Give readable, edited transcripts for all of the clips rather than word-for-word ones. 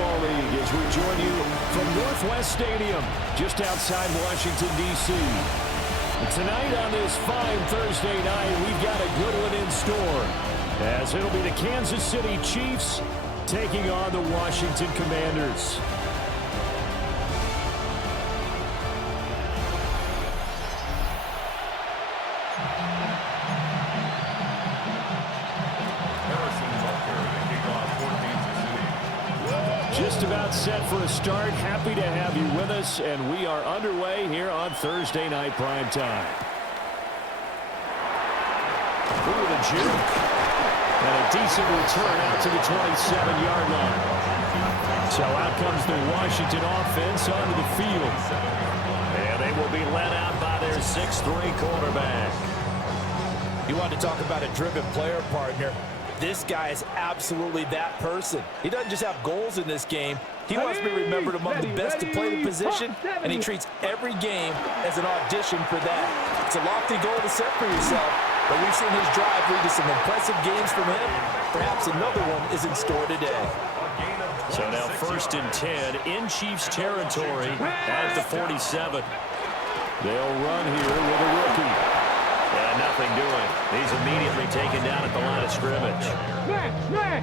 Football League as we join you from Northwest Stadium, just outside Washington, D.C. Tonight on this fine Thursday night, we've got a good one in store, as it'll be the Kansas City Chiefs taking on the Washington Commanders. Just about set for a start. Happy to have you with us, and we are underway here on Thursday Night Primetime. Ooh, the juke. And a decent return out to the 27-yard line. So out comes the Washington offense onto the field. And they will be led out by their 6'3" quarterback. You want to talk about a driven player, partner. This guy is absolutely that person. He doesn't just have goals in this game. He wants to be remembered among the best to play the position, and he treats every game as an audition for that. It's a lofty goal to set for yourself, but we've seen his drive lead to some impressive games from him. Perhaps another one is in store today. So now 1st and 10 in Chiefs territory at the 47. They'll run here with a rookie. Yeah, nothing doing. He's immediately taken down at the line of scrimmage.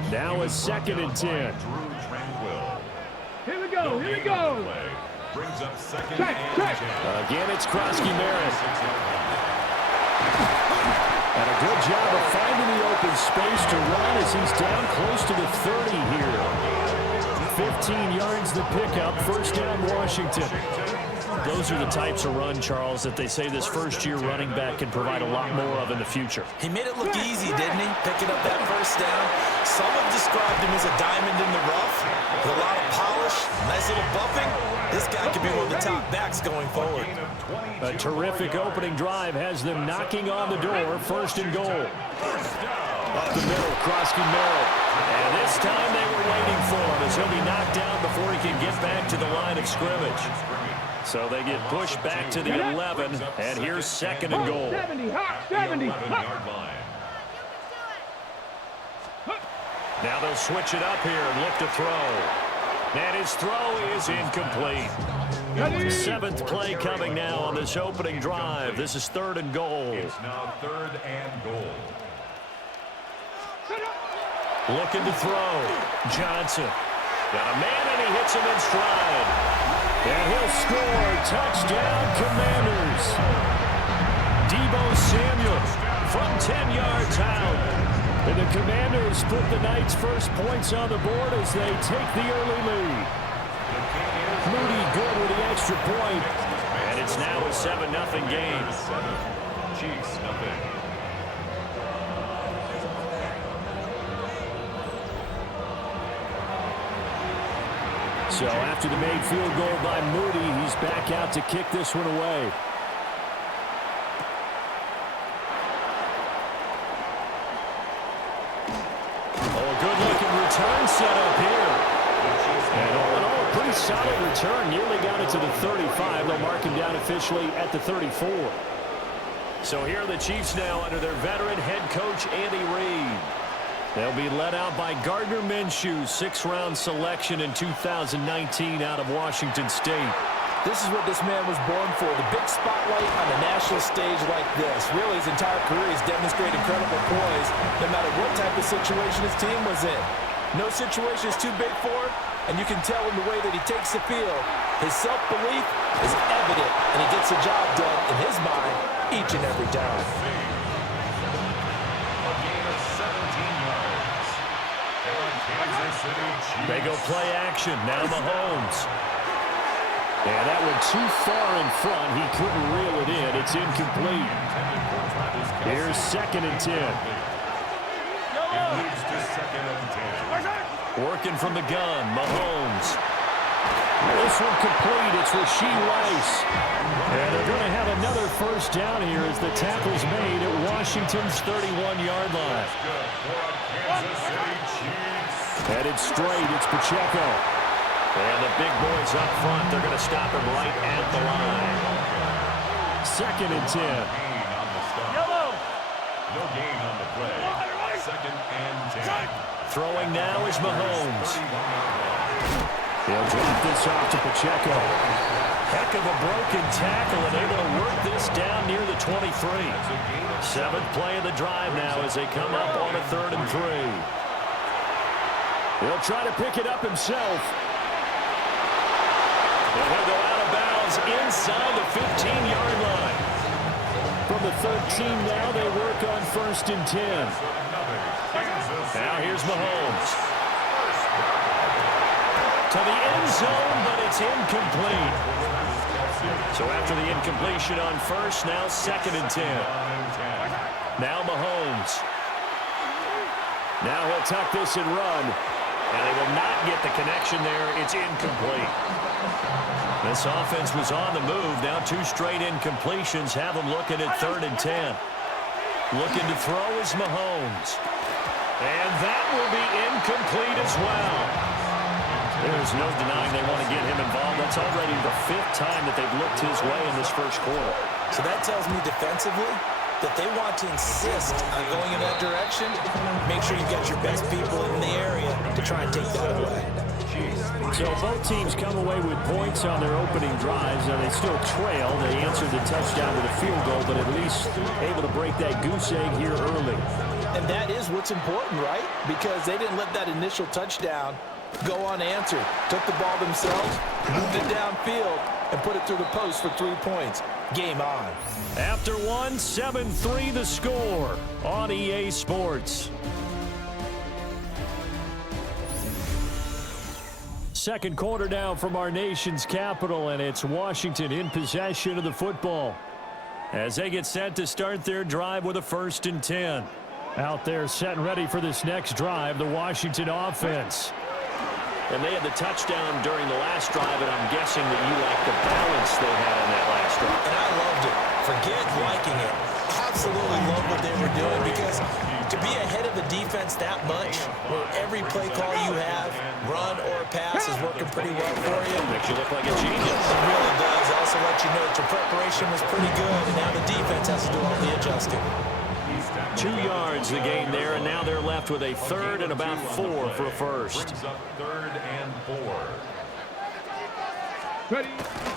Now a 2nd and 10. Here we go, here we go. Brings up 2nd and 10. Again, it's Krosky-Merritt. And a good job of finding the open space to run as he's down close to the 30 here. 15 yards the pickup. 1st down, Washington. Those are the types of run, Charles, that they say this first-year running back can provide a lot more of in the future. He made it look easy, didn't he? Picking up that 1st down. Some have described him as a diamond in the rough. With a lot of polish, nice little buffing. This guy could be one of the top backs going forward. A terrific opening drive has them knocking on the door. 1st and goal. Up the middle, Krosky-Merritt. And this time they were waiting for him as he'll be knocked down before he can get back to the line of scrimmage. So they get pushed back to the 11, and here's 2nd and goal. 70, hot, 70. Now they'll switch it up here and look to throw. And his throw is incomplete. 7th play coming now on this opening drive. This is 3rd and goal. It's now 3rd and goal. Looking to throw. Johnson. Got a man, and he hits him in stride. And he'll score. Touchdown, Commanders. Deebo Samuel from 10 yards out. And the Commanders put the night's first points on the board as they take the early lead. Moody good with the extra point. And it's now a 7-0 game. Chiefs nothing. So after the made field goal by Moody, he's back out to kick this one away. Oh, a good-looking return set up here. And all in all, a pretty solid return. Nearly got it to the 35. They'll mark him down officially at the 34. So here are the Chiefs now under their veteran head coach, Andy Reid. They'll be led out by Gardner Minshew, 6th-round selection in 2019 out of Washington State. This is what this man was born for, the big spotlight on a national stage like this. Really, his entire career he's demonstrated incredible poise, no matter what type of situation his team was in. No situation is too big for him, and you can tell in the way that he takes the field. His self-belief is evident, and he gets the job done in his mind each and every time. They go play action. Now Mahomes. And that went too far in front. He couldn't reel it in. It's incomplete. Here's 2nd and 10. Working from the gun. Mahomes. This one complete. It's Rashee Rice. And they're going to have another 1st down here as the tackle's made at Washington's 31-yard line. Headed straight, it's Pacheco. And the big boys up front, they're going to stop him right at the line. 2nd and 10. No gain on the play. 2nd and 10. Throwing now is Mahomes. He'll drop this off to Pacheco. Heck of a broken tackle and able to work this down near the 23. Seventh play of the drive now as they come up on a 3rd and 3. He'll try to pick it up himself. And he'll go out of bounds inside the 15-yard line. From the 13 now, they work on 1st and 10. Now here's Mahomes. To the end zone, but it's incomplete. So after the incompletion on 1st, now 2nd and 10. Now Mahomes. Now he'll tuck this and run. And they will not get the connection there. It's incomplete. This offense was on the move. Now 2 straight incompletions have them looking at 3rd and 10. Looking to throw is Mahomes. And that will be incomplete as well. There's no denying they want to get him involved. That's already the 5th time that they've looked his way in this 1st quarter. So that tells me defensively that they want to insist on going in that direction. Make sure you've got your best people in the area to try and take that away. So both teams come away with points on their opening drives, and they still trail. They answered the touchdown with a field goal, but at least able to break that goose egg here early. And that is what's important, right? Because they didn't let that initial touchdown go unanswered. Took the ball themselves, moved it downfield, and put it through the post for 3 points. Game on. After 1, 7-3 the score on EA Sports. Second quarter now from our nation's capital, and it's Washington in possession of the football as they get set to start their drive with a 1st and 10. Out there set and ready for this next drive, the Washington offense. And they had the touchdown during the last drive, and I'm guessing that you like the balance they had on that last drive. And I loved it. Forget liking it. Absolutely love what they were doing, because to be ahead of the defense that much, where every play call you have, run or pass, is working pretty well for you. Makes you look like a genius. It really does. Also let you know that your preparation was pretty good, and now the defense has to do all the adjusting. 2 yards the gain there, and now they're left with a 3rd and about 4 for a first. Brings up 3rd and 4. Ready.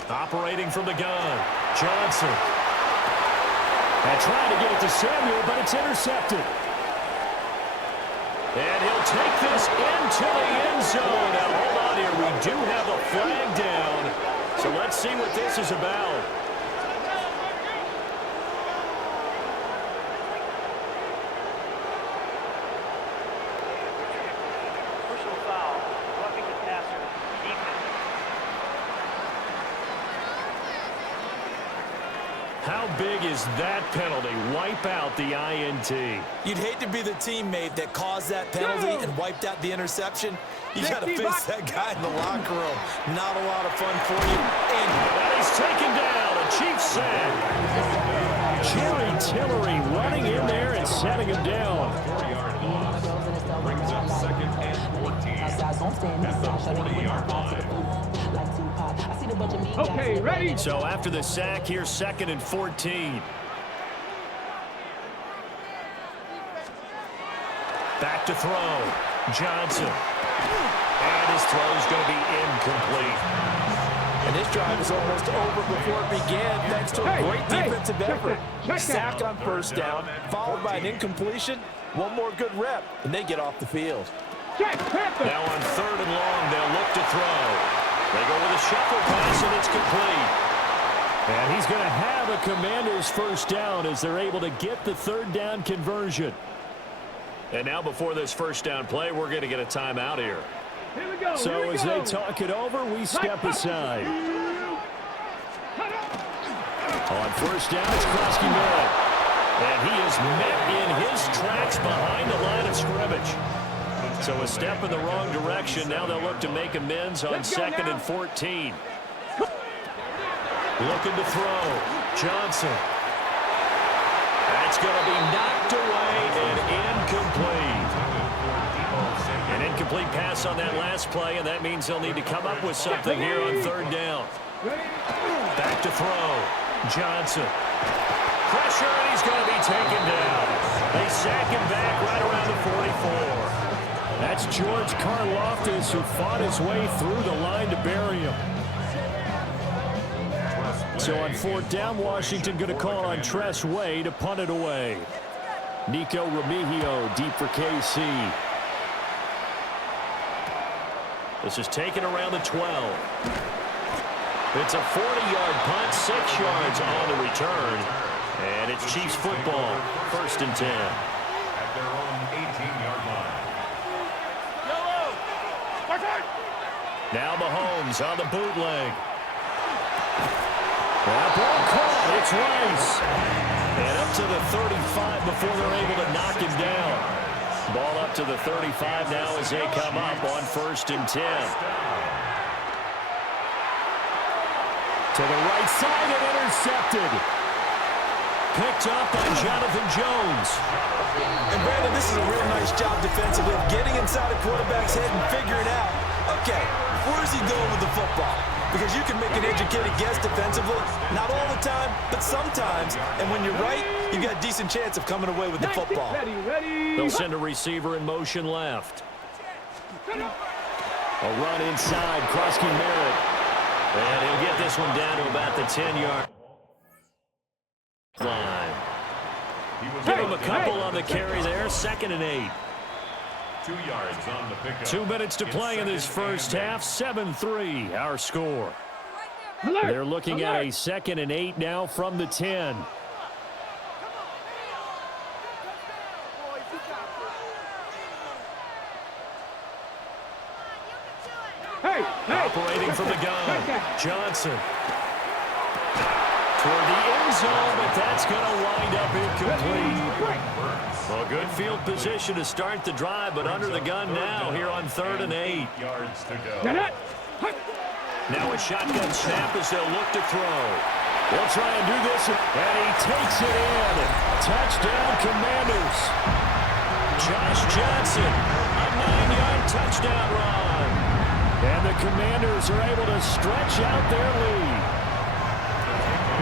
Operating from the gun, Johnson. And trying to get it to Samuel, but it's intercepted. And he'll take this into the end zone. Now, hold on here. We do have a flag down. So let's see what this is about. How big is that penalty? Wipe out the INT. You'd hate to be the teammate that caused that penalty and wiped out the interception. You got to face that guy in the locker room. Not a lot of fun for you. And he's taken down. A Chiefs sack. Jerry Tillery running in there and setting him down. 4-yard loss. Brings up 2nd and 14. At the 40-yard line. Okay, ready. So after the sack, here's 2nd and 14. Back to throw. Johnson. And his throw's going to be incomplete. And this drive is almost over before it began, thanks to a great defensive effort. Sack on 1st down, followed by an incompletion. One more good rep, and they get off the field. Now on 3rd and long, they'll look to throw. They go with a shuffle pass, and it's complete. And he's going to have a Commanders 1st down as they're able to get the 3rd down conversion. And now before this 1st down play, we're going to get a timeout here. Here we go. So as they talk it over, we step aside. On 1st down, it's Krusky-Mill. And he is met in his tracks behind the line of scrimmage. So a step in the wrong direction. Now they'll look to make amends on 2nd and 14. Looking to throw. Johnson. That's going to be knocked away and incomplete. An incomplete pass on that last play, and that means they'll need to come up with something here on 3rd down. Back to throw. Johnson. Pressure, and he's going to be taken down. They sack him back right around the 44. That's George Karlaftis, who fought his way through the line to bury him. So on 4th down, Washington going to call on Tress Way to punt it away. Nico Remigio deep for KC. This is taken around the 12. It's a 40-yard punt, 6 yards on the return. And it's Chiefs football, 1st and 10. At their own 18-yard line. Now Mahomes on the bootleg. That ball caught. It's Rice. And up to the 35 before they're able to knock him down. Ball up to the 35 now as they come up on 1st and 10. To the right side and intercepted. Picked up by Jonathan Jones. And Brandon, this is a real nice job defensively of getting inside a quarterback's head and figuring out, okay, where's he going with the football? Because you can make an educated guess defensively, not all the time, but sometimes. And when you're right, you've got a decent chance of coming away with the football. They'll send a receiver in motion left. A run inside, Krusky Merritt. And he'll get this one down to about the 10-yard line. Give him a couple on the carry there, 2nd and 8. 2 yards on the pickup. 2 minutes to play in this first half. 7-3, our score. They're looking at a 2nd and 8 now from the 10. Operating from the gun, Johnson. Toward the end zone, but that's going to wind up incomplete. Well, good field position to start the drive, but under the gun now here on 3rd and 8. Yards to go. Now a shotgun snap as they'll look to throw. They'll try and do this, and he takes it in. Touchdown, Commanders. Josh Johnson, a 9-yard touchdown run. And the Commanders are able to stretch out their lead.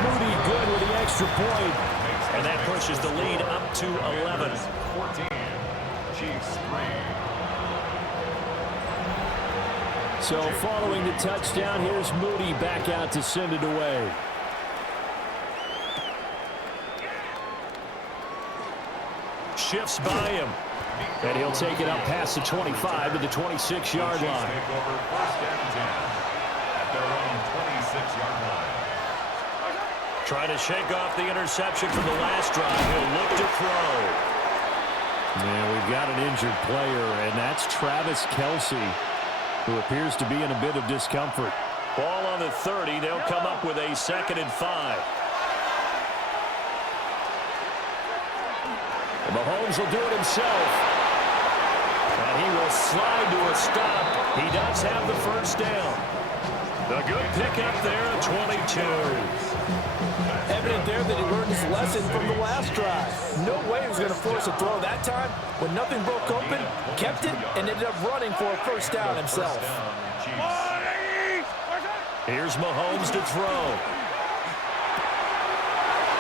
Moody good with the extra point. And that pushes the lead up to 11. 14. Chiefs 3. So following the touchdown, here's Moody back out to send it away. Shifts by him. And he'll take it up past the 25 to the 26-yard line. Take over 1st and 10 at their own 26-yard line. Trying to shake off the interception from the last drive. He'll look to throw. Yeah, we've got an injured player, and that's Travis Kelce, who appears to be in a bit of discomfort. Ball on the 30. They'll come up with a 2nd and 5. And Mahomes will do it himself. And he will slide to a stop. He does have the 1st down. A good pickup there at 22. Evident there that he learned his lesson from the last drive. No way he was going to force a throw that time. When nothing broke open, kept it, and ended up running for a 1st down himself. Here's Mahomes to throw.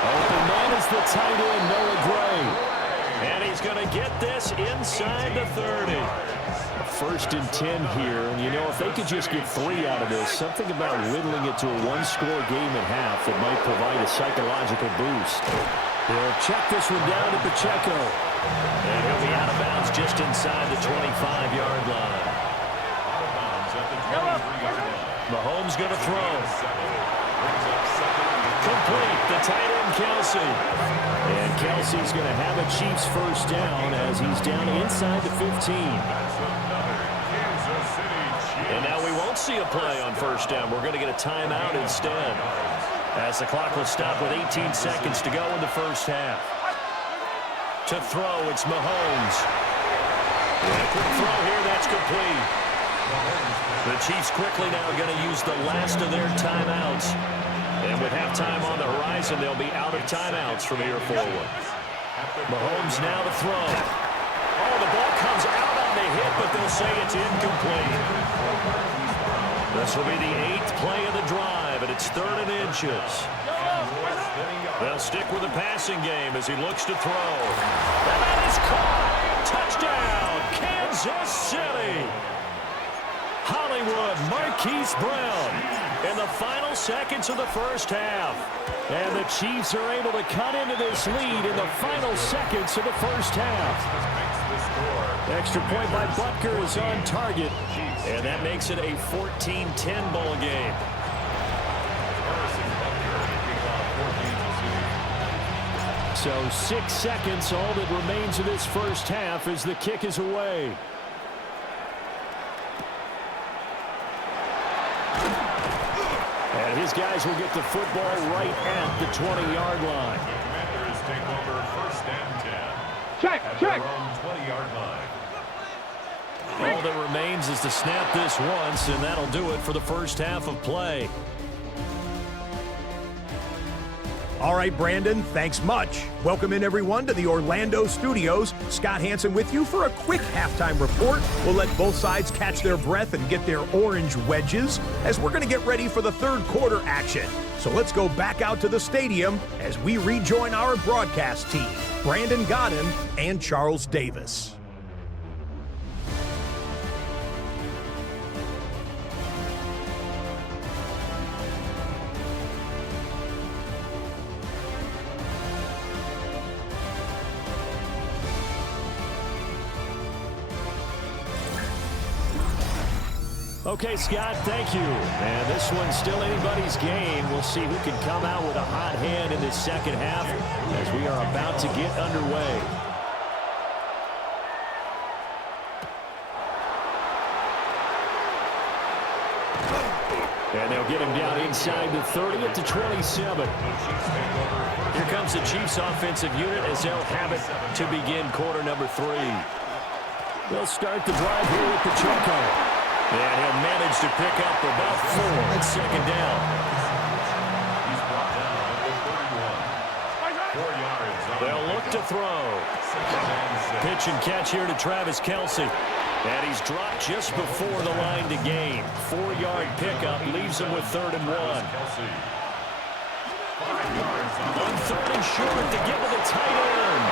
Open man is the tight end, Noah Gray. And he's going to get this inside the 30. 1st and 10 here, and you know, if they could just get 3 out of this, something about whittling it to a 1-score game at half that might provide a psychological boost. They'll check this one down to Pacheco. And he'll be out of bounds just inside the 25-yard line. Out of bounds at the 23-yard line. Mahomes going to throw. Complete, the tight end Kelce. And Kelce's going to have a Chiefs 1st down as he's down inside the 15. And now we won't see a play on 1st down. We're going to get a timeout instead, as the clock will stop with 18 seconds to go in the 1st half. To throw, it's Mahomes. And a quick throw here, that's complete. The Chiefs quickly now going to use the last of their timeouts. And with halftime on the horizon, they'll be out of timeouts from here forward. Mahomes now to throw. Oh, the ball comes out on the hit, but they'll say it's incomplete. This will be the 8th play of the drive, and it's 3rd and inches. They'll stick with the passing game as he looks to throw. And that is caught. Touchdown, Kansas Kansas City. Hollywood Marquise Brown in the final seconds of the first half. And the Chiefs are able to cut into this lead in the final seconds of the first half. Extra point by Butker is on target. And that makes it a 14-10 ball game. So 6 seconds, all that remains of this first half as the kick is away. And his guys will get the football right at the 20-yard line. Commanders take over first and 10. Check. At their own 20-yard line. All that remains is to snap this once, and that'll do it for the first half of play. All right, Brandon, thanks much. Welcome in, everyone, to the Orlando studios. Scott Hansen with you for a quick halftime report. We'll let both sides catch their breath and get their orange wedges as we're going to get ready for the third quarter action. So let's go back out to the stadium as we rejoin our broadcast team, Brandon Godden and Charles Davis. Okay, Scott, thank you. And this one's still anybody's game. We'll see who can come out with a hot hand in this second half as we are about to get underway. And they'll get him down inside the 30 at the 27. Here comes the Chiefs offensive unit as they'll have it to begin quarter number 3. They'll start the drive here with Pacheco. And he'll manage to pick up about 4 at second down. He's brought down at the 31. 4 yards. They'll look to throw. Pitch and catch here to Travis Kelce. And he's dropped just before the line to gain. 4-yard pickup leaves him with 3rd and 1. 5 yards. On 3rd and short to get to the tight end.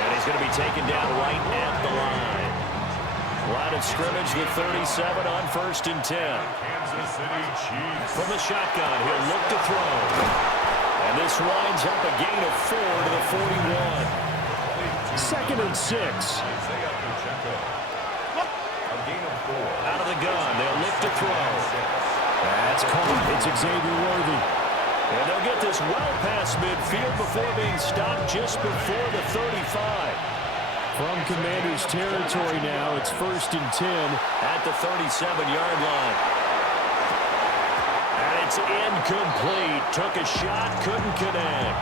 And he's going to be taken down right at the line. Line of scrimmage, the 37 on 1st and 10. Kansas City Chiefs. From the shotgun, he'll look to throw. And this winds up a gain of 4 to the 41. 2nd and 6. Isaiah Pacheco. A gain of 4. Out of the gun, they'll look to throw. That's caught. It's Xavier Worthy. And they'll get this well past midfield before being stopped just before the 35. From Commanders territory now, it's 1st and 10 at the 37-yard line. And it's incomplete. Took a shot, couldn't connect.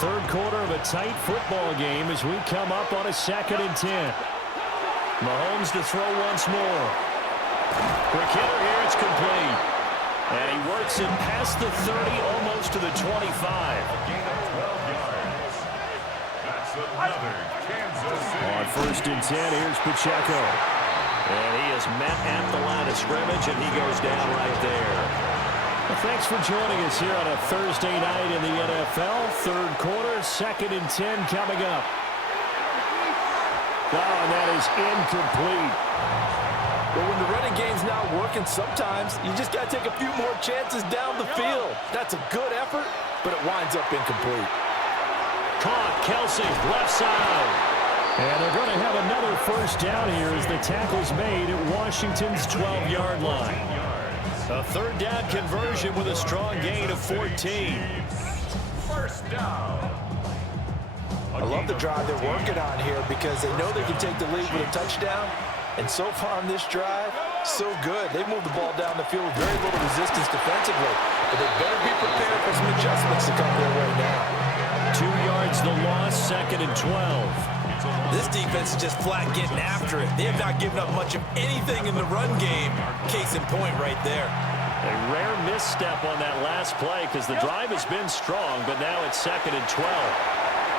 Third quarter of a tight football game as we come up on a 2nd and 10. Mahomes to throw once more. Quick hitter here, it's complete. And he works it past the 30, almost to the 25. Gain of 12 yards. That's another Kansas City. On 1st and 10, here's Pacheco. And he is met at the line of scrimmage, and he goes down right there. Well, thanks for joining us here on a Thursday night in the NFL. Third quarter, 2nd and 10 coming up. Oh, and that is incomplete. But when the running game's not working, sometimes you just got to take a few more chances down the field. That's a good effort, but it winds up incomplete. Caught, Kelce, left side. And they're going to have another first down here as the tackle's made at Washington's 12-yard line. A 3rd down conversion with a strong gain of 14. First down. I love the drive they're working on here because they know they can take the lead with a touchdown. And so far on this drive, so good. They've moved the ball down the field with very little resistance defensively. But they better be prepared for some adjustments to come their way now. 2 yards the loss, 2nd and 12. This defense is just flat getting after it. They have not given up much of anything in the run game. Case in point right there. A rare misstep on that last play because the drive has been strong, but now it's 2nd and 12.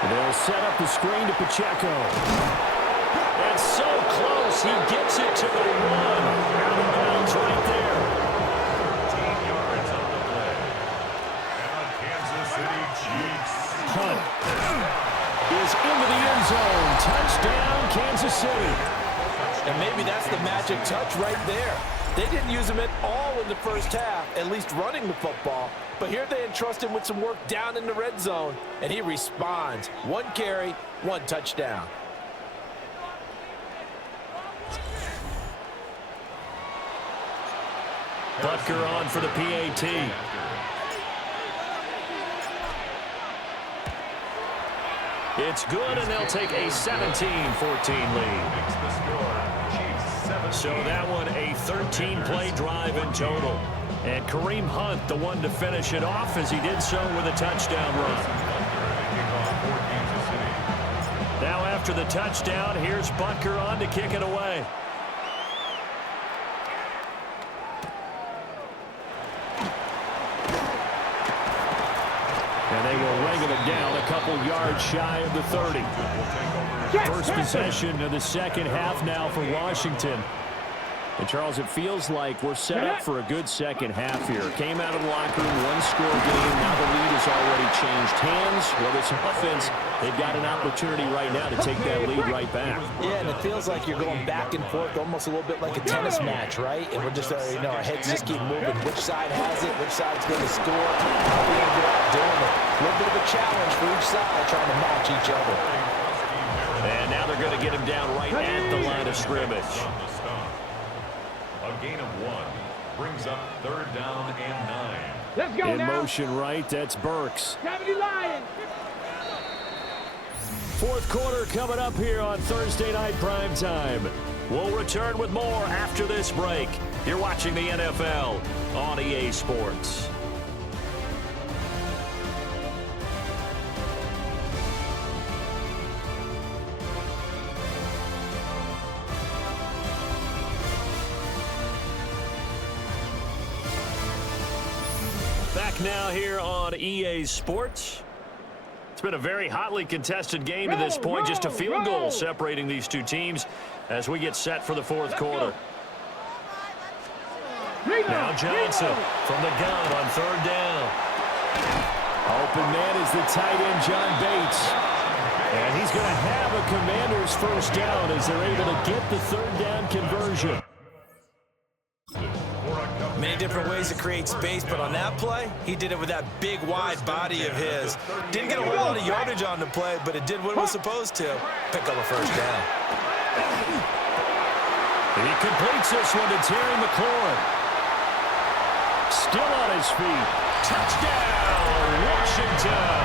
They'll set up the screen to Pacheco. And so close, he gets it to the 1. Out of bounds right there. 13 yards on the play. And the Kansas City Chiefs. Hunt is into the end zone. Touchdown, Kansas City. And maybe that's the magic touch right there. They didn't use him at all in the first half, at least running the football. But here they entrust him with some work down in the red zone, and he responds. 1 carry, 1 touchdown. Butker on for the PAT. It's good, and they'll take a 17-14 lead. So that one, a 13-play drive in total. And Kareem Hunt, the one to finish it off, as he did so with a touchdown run. Now after the touchdown, here's Butker on to kick it away. And they will wrangle it down a couple yards shy of the 30. First possession of the second half now for Washington. And, Charles, it feels like we're set up for a good second half here. Came out of the locker room, one-score game. Now the lead has already changed hands. Well, this offense, they've got an opportunity right now to take that lead right back. Yeah, and it feels like you're going back and forth, almost a little bit like a tennis match, right? And we're just, our heads just keep moving. Which side has it? Which side's going to score? How are we going to go out doing it? A little bit of a challenge for each side, trying to match each other. And now they're going to get him down right at the line of scrimmage. A gain of 1 brings up 3rd down and 9. Let's go in now. motion right, that's Burks. 70 Lions. Fourth quarter coming up here on Thursday Night Prime Time. We'll return with more after this break. You're watching the NFL on EA Sports. Back now here on EA Sports. It's been a very hotly contested game to this point. Just a field goal separating these two teams as we get set for the fourth quarter. Now Johnson from the gun on 3rd down. Open man is the tight end, John Bates. And he's going to have a Commanders first down as they're able to get the 3rd down conversion. Many different ways to create space, but on that play, he did it with that big, wide body of his. Didn't get a whole lot of yardage on the play, but it did what it was supposed to. Pick up a first down. He completes this one to Terry McLaurin. Still on his feet. Touchdown, Washington.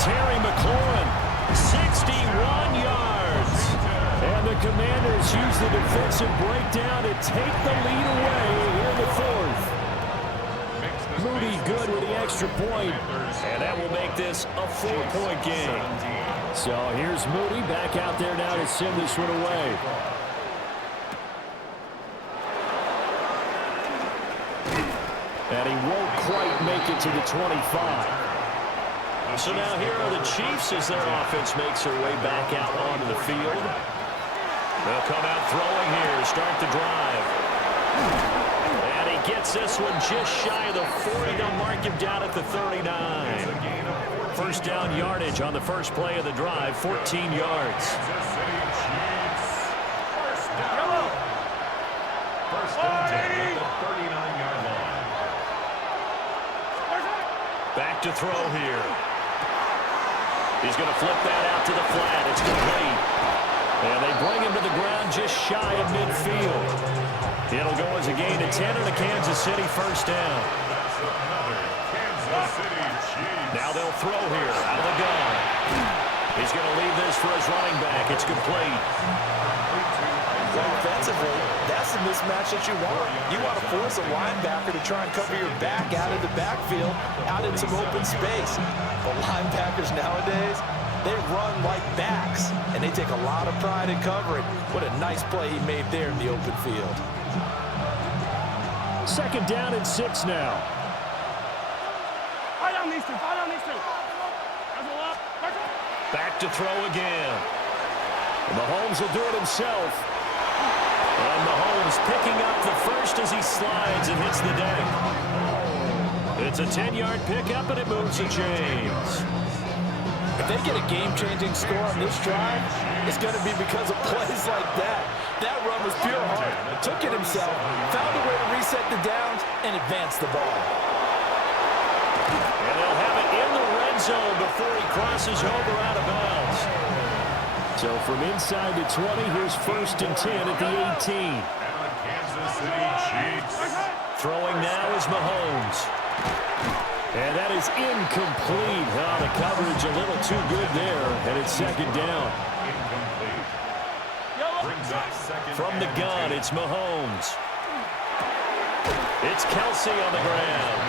Terry McLaurin, 61 yards. And the Commanders use the defensive breakdown to take the lead away here in the fourth. Moody good with the extra point, and that will make this a 4-point game. So here's Moody back out there now to send this one away. And he won't quite make it to the 25. So now here are the Chiefs as their offense makes their way back out onto the field. They'll come out throwing here, start the drive. And he gets this one just shy of the 40. They'll mark him down at the 39. First down yardage on the first play of the drive, 14 yards. First and 10 at the 39-yard line. Back to throw here. He's going to flip that out to the flat. It's complete. And they bring him to the ground just shy of midfield. It'll go as a gain of 10 and a Kansas City first down. Now they'll throw here out of the gun. He's going to leave this for his running back. It's complete. Offensively, that's the mismatch that you want. You want to force a linebacker to try and cover your back out of the backfield, out in some open space. But linebackers nowadays, they run like backs, and they take a lot of pride in covering. What a nice play he made there in the open field. Second down and 6 now. Back to throw again. Mahomes will do it himself. And Mahomes picking up the first as he slides and hits the deck. It's a 10-yard pickup, and it moves the chains. they get a game-changing score on this drive, it's going to be because of plays like that. That run was pure heart. Took it himself, found a way to reset the downs, and advance the ball. And they'll have it in the red zone before he crosses over out of bounds. So from inside the 20, here's 1st and 10 at the 18. And the Kansas City Chiefs. Throwing now is Mahomes. And that is incomplete. Oh, the coverage a little too good there, and it's 2nd down. Incomplete. Brings up 2nd From the gun, it's Mahomes. It's Kelsey on the ground.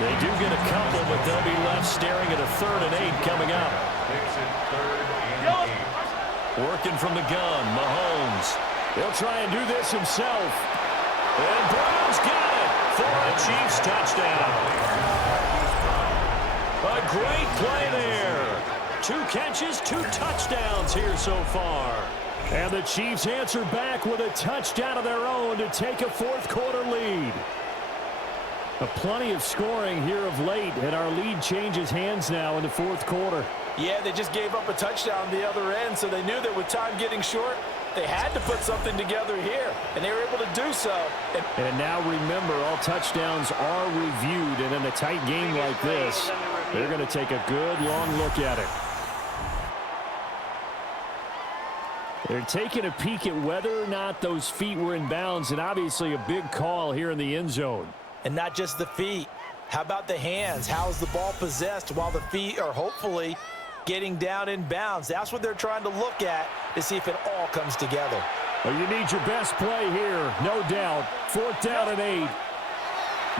They do get a couple, but they'll be left staring at a 3rd and 8 coming up. Makes it 3rd and 8. Working from the gun, Mahomes. He'll try and do this himself. And Brown's got it for a Chiefs touchdown. A great play there. 2 catches, 2 touchdowns here so far. And the Chiefs answer back with a touchdown of their own to take a 4th quarter lead. Plenty of scoring here of late, and our lead changes hands now in the 4th quarter. Yeah, they just gave up a touchdown on the other end, so they knew that with time getting short, they had to put something together here, and they were able to do so. And now remember, all touchdowns are reviewed, and in a tight game like this, they're going to take a good long look at it. They're taking a peek at whether or not those feet were in bounds, and obviously a big call here in the end zone. And not just the feet. How about the hands? How is the ball possessed while the feet are hopefully getting down in bounds? That's what they're trying to look at to see if it all comes together. Well, you need your best play here, no doubt. 4th down and 8.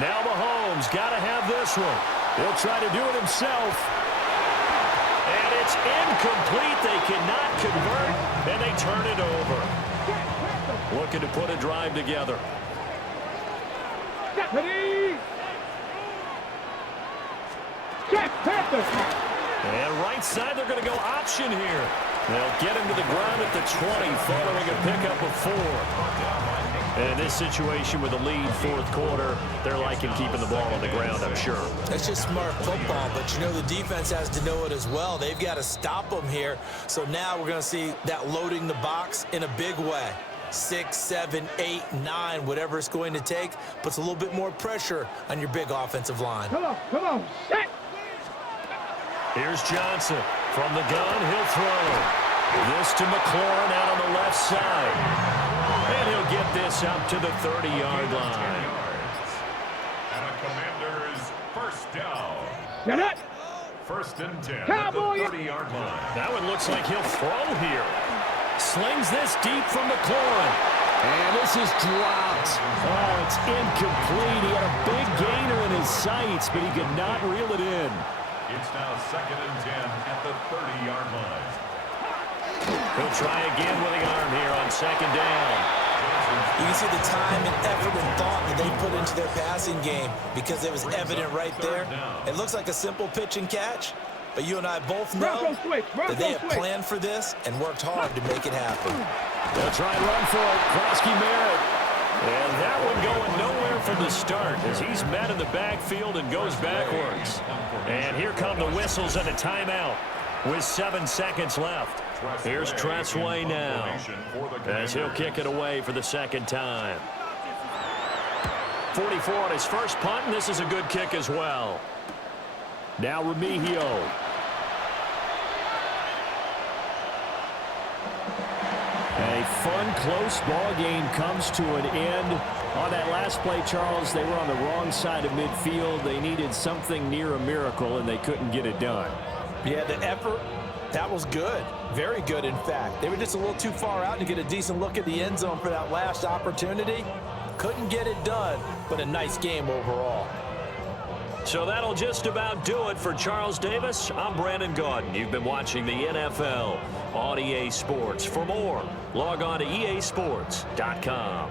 Now Mahomes got to have this one. He'll try to do it himself. And it's incomplete. They cannot convert, and they turn it over. Looking to put a drive together. Ready. Jack Panther. And right side, they're going to go option here. They'll get him to the ground at the 20 following a pickup of 4. And in this situation with a lead 4th quarter, they're liking keeping the ball on the ground, I'm sure. That's just smart football, but you know the defense has to know it as well. They've got to stop them here. So now we're going to see that loading the box in a big way. 6, 7, 8, 9, whatever it's going to take, puts a little bit more pressure on your big offensive line. Come on, set. Here's Johnson. From the gun, he'll throw. This to McLaurin out on the left side. And he'll get this up to the 30-yard line. And a Commander's 1st down. Get it. 1st and 10 Cowboy. at the 30-yard line. That one looks like he'll throw here. Slings this deep from McLaurin. And this is dropped. Oh, it's incomplete. He had a big gainer in his sights, but he could not reel it in. It's now 2nd and 10 at the 30-yard line. He'll try again with the arm here on 2nd down. You can see the time and effort and thought that they put into their passing game because it was evident right there. It looks like a simple pitch and catch, but you and I both know that they have planned for this and worked hard to make it happen. They'll try and run for it. Krosky Merritt. And that one going nowhere from the start as he's met in the backfield and goes backwards. And here come the whistles and a timeout with 7 seconds left. Here's Tressway now as he'll kick it away for the 2nd time. 44 on his first punt, and this is a good kick as well. Now Remigio. A fun, close ball game comes to an end. On that last play, Charles, they were on the wrong side of midfield. They needed something near a miracle, and they couldn't get it done. Yeah, the effort, that was good. Very good, in fact. They were just a little too far out to get a decent look at the end zone for that last opportunity. Couldn't get it done, but a nice game overall. So that'll just about do it for Charles Davis. I'm Brandon Gaudin. You've been watching the NFL on EA Sports. For more, log on to easports.com.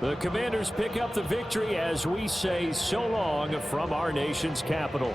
The Commanders pick up the victory as we say so long from our nation's capital.